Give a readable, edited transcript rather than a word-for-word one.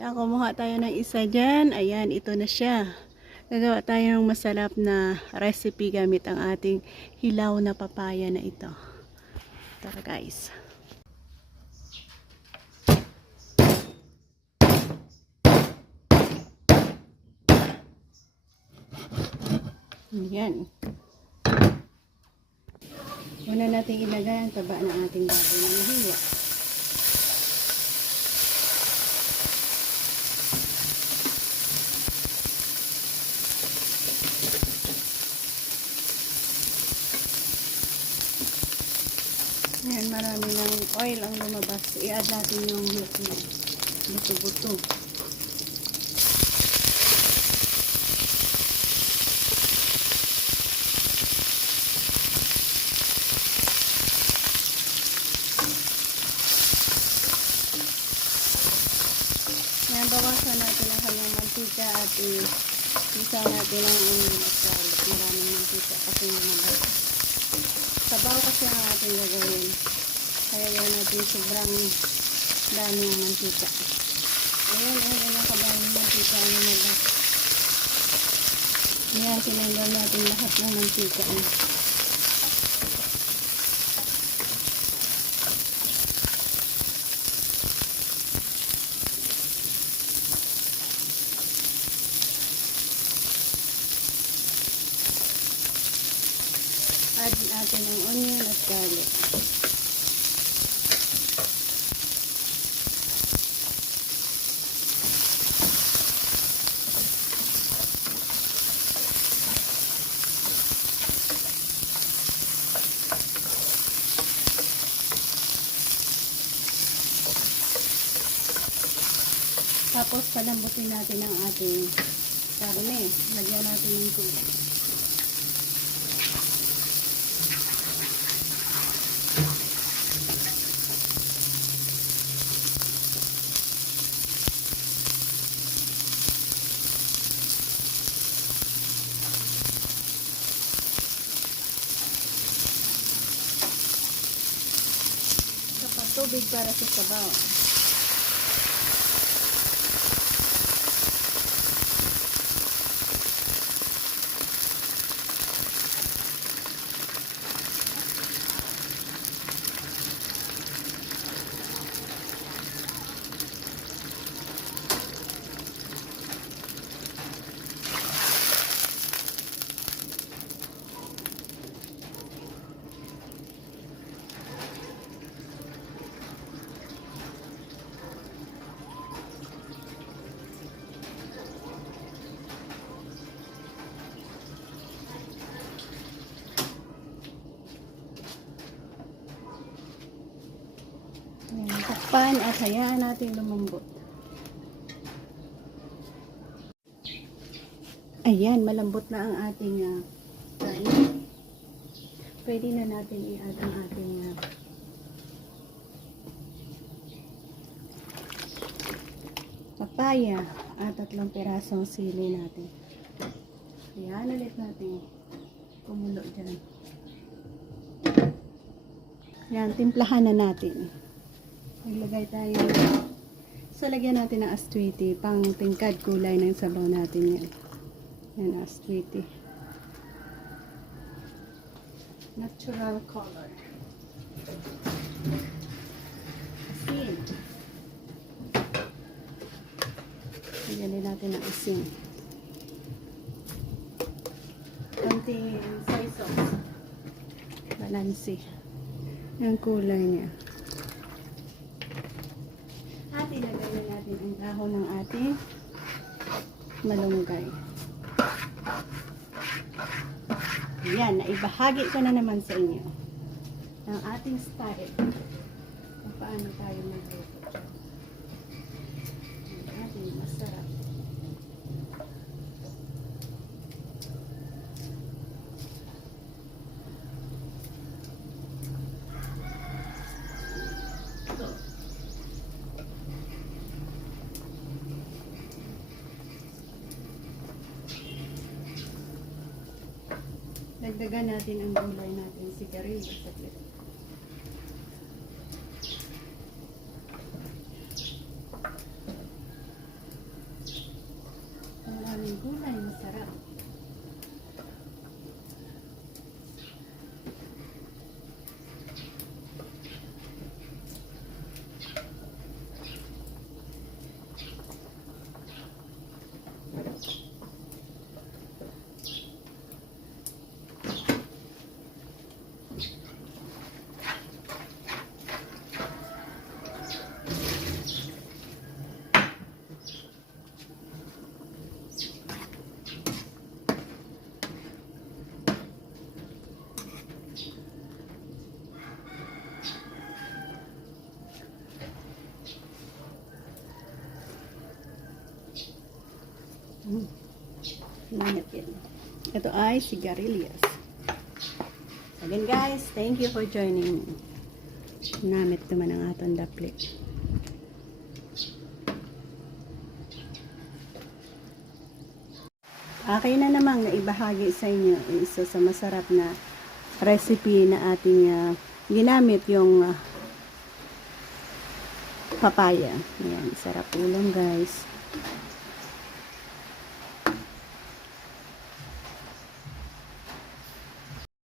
Yan, kumuha tayo ng isa dyan. Ayan, ito na siya. Gagawa tayo ng masarap na recipe gamit ang ating hilaw na papaya na ito. Tara guys. Ayan. Una natin ilagay ang taba ng ating baboy na nahiwa. Ayan, marami ng oil ang lumabas. I-add natin yung buto-buto. Ayan, bawasan natin ang kanyang mantika at isa natin ang onion at garlic. Maraming mantika kasi lumabas. Sabaw kasi ang ating gagawin. Kaya yan natin sobrang dami ng mantika. Ayan, ang kadaming mantika ang lumabas. Ayan, tinanggal natin lahat ng mantika. Add natin ang onion at garlic. Tapos palambutin natin ang ating karne. Lagyan natin ng tubig. Tapos tubig para sa sabaw. Takpan at hayaan natin lumambot. Ayan, malambot na ang ating karne. Pwede na natin i-add ang ating papaya at 3 pirasong sili natin. Ayan, ulit natin kumulo dyan. Ayan, timplahan na natin. Maglagay tayo sa lagyan natin ng aswiti pang tingkad kulay ng sabaw natin yan. Yan, aswiti. Natural color. Asin. Lagyan din natin ng asin. Konting soy sauce. Balansi. Yung kulay niya. At ilagay na natin ang dahon ng ating malunggay. Yan, naibahagi ko na naman sa inyo ang ating style kung paano tayo magluto. Ang ating masarap. Dagdagan natin ang gulay natin, sigarilyas at ito. Namit yan. Ito ay sigarilyas. Again guys, thank you for joining me. Namit naman ang atong dapli. Okay na namang naibahagi sa inyo isa sa masarap na recipe na ating ginamit yung papaya. Ayan, sarap ulam guys.